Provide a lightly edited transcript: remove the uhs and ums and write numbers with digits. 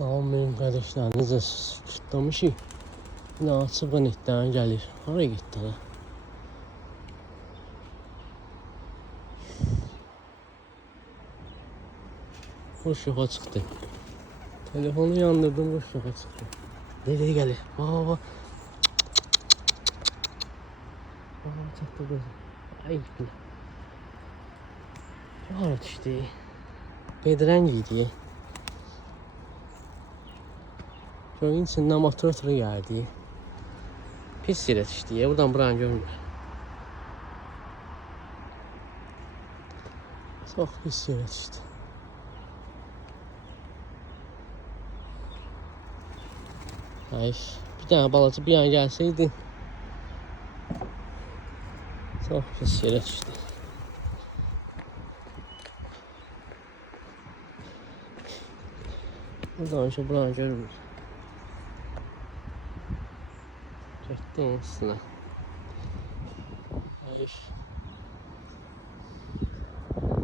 Salam benim kardeşler, necə tutlamışıq. Yine açıq netdən gəlir. Haraya getdi ha? Boş yoxa çıxdı. Telefonu yandırdım, boş yoxa çıxdı. Nereye gəlir? Baba. Baba çatdı gözüm. Ay gül. Hara düşdü? Bedrən giydi. Gölün içindən motor gəldi. Pis yerə düşdü. Buradan buranı görmür. Çox pis yerə düşdü. Ay, bir tane balaca bir an gelseydi. Çok pis yere düştü. Buradan şu buranı görmür. Getdi üstüne. Ay.